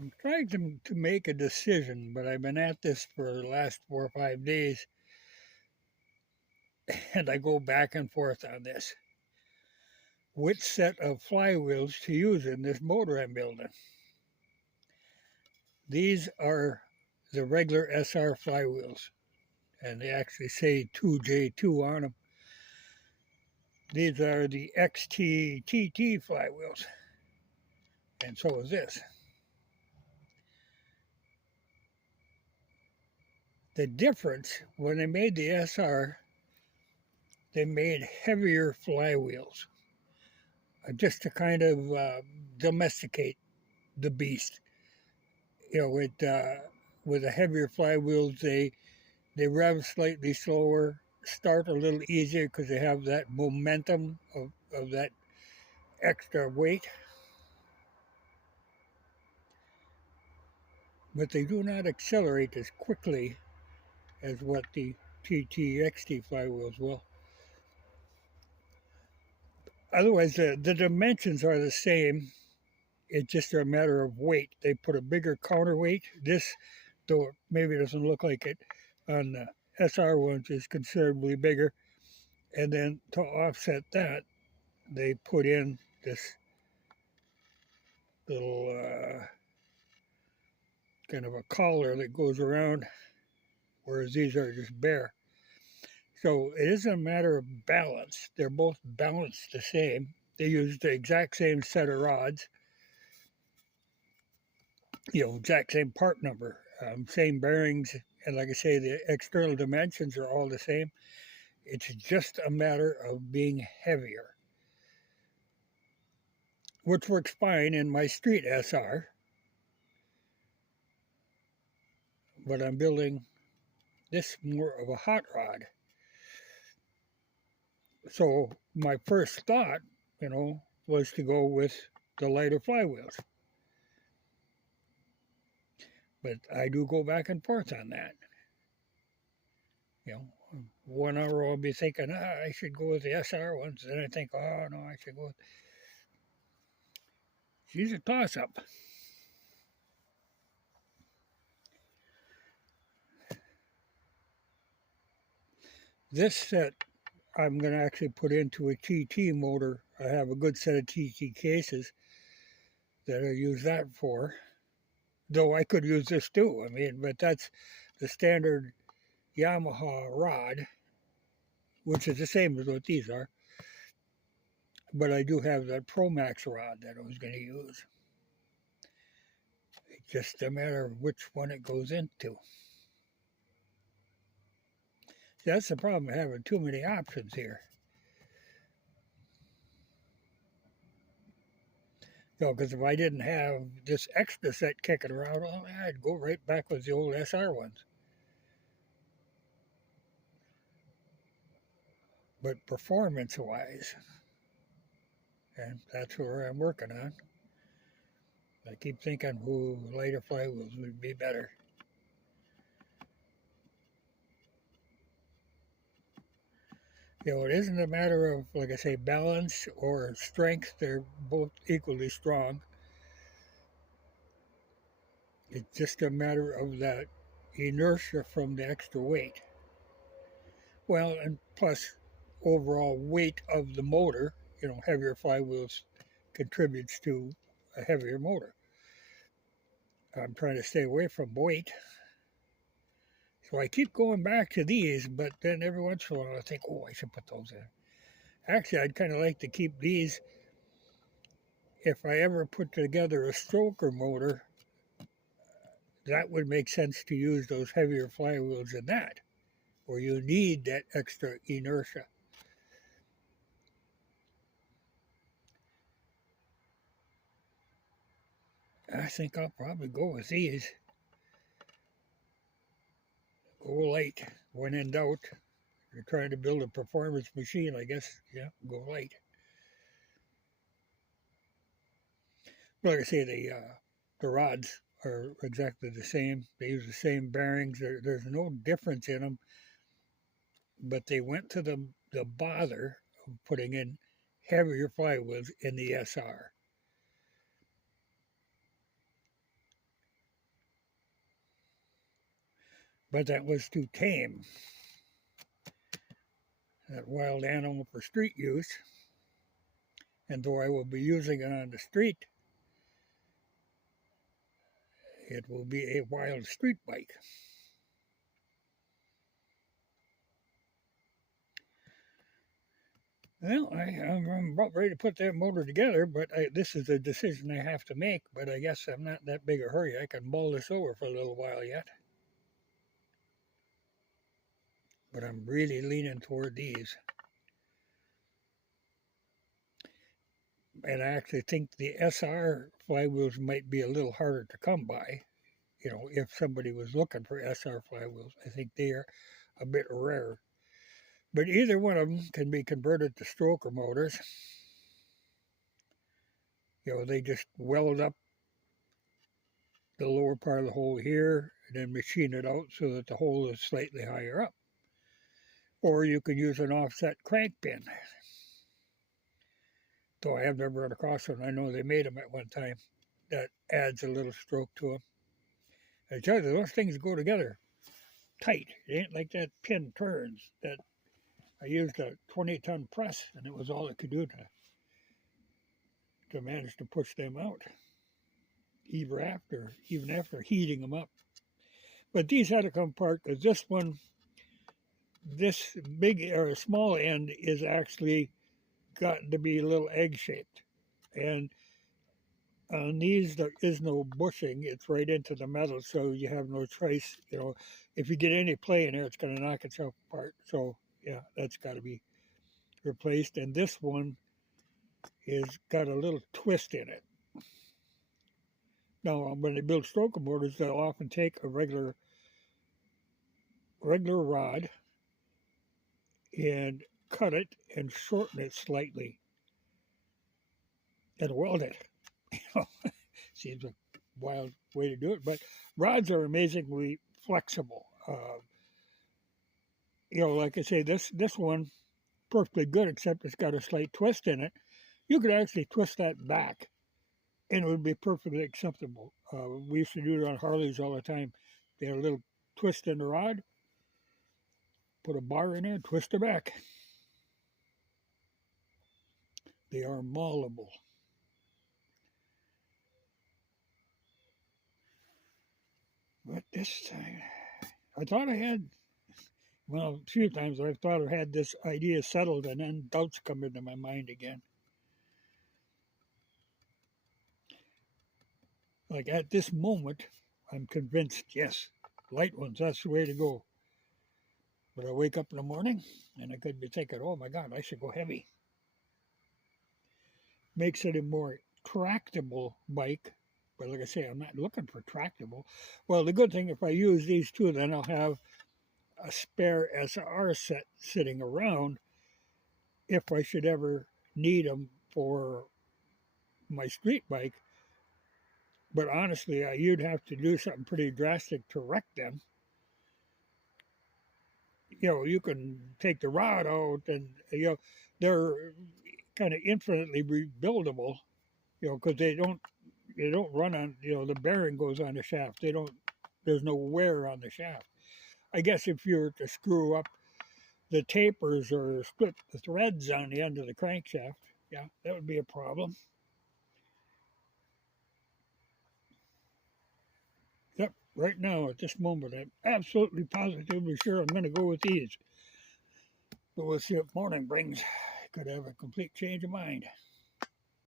I'm trying to make a decision, but I've been at this for the last 4 or 5 days, and I go back and forth on this. Which set of flywheels to use in this motor I'm building? These are the regular SR flywheels, and they actually say 2J2 on them. These are the XTTT flywheels, and so is this. The difference, when they made the SR, they made heavier flywheels, just to kind of domesticate the beast. With the heavier flywheels, they rev slightly slower, start a little easier because they have that momentum of that extra weight. But they do not accelerate as quickly as what the TTXT flywheels will. Otherwise, the dimensions are the same. It's just a matter of weight. They put a bigger counterweight. This, though maybe doesn't look like it, on the SR ones is considerably bigger. And then to offset that, they put in this little kind of a collar that goes around, whereas these are just bare. So it isn't a matter of balance. They're both balanced the same. They use the exact same set of rods, exact same part number, same bearings, and like I say, the external dimensions are all the same. It's just a matter of being heavier, which works fine in my street SR, but I'm building this more of a hot rod. So my first thought, was to go with the lighter flywheels. But I do go back and forth on that. 1 hour I'll be thinking, I should go with the SR ones. Then I think, oh, no, I should go with... She's a toss-up. This set I'm going to actually put into a TT motor. I have a good set of TT cases that I use that for. Though I could use this too. But that's the standard Yamaha rod, which is the same as what these are. But I do have that Pro Max rod that I was going to use. It's just a matter of which one it goes into. That's the problem of having too many options here. Because if I didn't have this extra set kicking around, well, I'd go right back with the old SR ones. But performance-wise, and that's where I'm working on, I keep thinking, lighter flywheels would be better. It isn't a matter of, like I say, balance or strength. They're both equally strong. It's just a matter of that inertia from the extra weight. Well, and plus overall weight of the motor, heavier flywheels contributes to a heavier motor. I'm trying to stay away from weight. So I keep going back to these, but then every once in a while I think, I should put those in. Actually, I'd kind of like to keep these. If I ever put together a stroker motor, that would make sense to use those heavier flywheels in that, where you need that extra inertia. I think I'll probably go with these. Go light. When in doubt, you're trying to build a performance machine, I guess, go light. But like I say, the rods are exactly the same. They use the same bearings. There's no difference in them. But they went to the bother of putting in heavier flywheels in the SR. but that was too tame. That wild animal for street use. And though I will be using it on the street, it will be a wild street bike. Well, I'm about ready to put that motor together, but this is a decision I have to make, but I guess I'm not in that big a hurry. I can mull this over for a little while yet. But I'm really leaning toward these. And I actually think the SR flywheels might be a little harder to come by. You know, if somebody was looking for SR flywheels, I think they are a bit rare. But either one of them can be converted to stroker motors. You know, they just weld up the lower part of the hole here and then machine it out so that the hole is slightly higher up. Or you could use an offset crank pin. Though I have never run across one. I know they made them at one time. That adds a little stroke to them. I tell you, those things go together tight. It ain't like that pin turns. That I used a 20-ton press, and it was all it could do to manage to push them out, even after heating them up. But these had to come apart because this big or small end is actually gotten to be a little egg-shaped, and on these there is no bushing. It's right into the metal, so you have no choice. You know, if you get any play in there, it's going to knock itself apart. So yeah, that's got to be replaced. And this one is got a little twist in it. Now, when they build stroker motors, they'll often take a regular rod and cut it and shorten it slightly and weld it. Seems a wild way to do it, but rods are amazingly flexible. You know, like I say, this one perfectly good, except it's got a slight twist in it. You could actually twist that back, and it would be perfectly acceptable. We used to do it on Harleys all the time. They had a little twist in the rod, put a bar in there, twist it back. They are moldable. But this time, I thought I had, well, a few times I thought I had this idea settled, and then doubts come into my mind again. Like at this moment, I'm convinced, yes, light ones, that's the way to go. But I wake up in the morning, and I could be thinking, oh my God, I should go heavy. Makes it a more tractable bike. But like I say, I'm not looking for tractable. Well, the good thing, if I use these two, then I'll have a spare SR set sitting around if I should ever need them for my street bike. But honestly, you'd have to do something pretty drastic to wreck them. You know, you can take the rod out, and you know they're kind of infinitely rebuildable. You know, because they don't run on. You know, the bearing goes on the shaft. They don't. There's no wear on the shaft. I guess if you were to screw up the tapers or split the threads on the end of the crankshaft, yeah, that would be a problem. Yep, right now at this moment, I'm absolutely positively sure I'm going to go with these. But we'll see what morning brings. I could have a complete change of mind.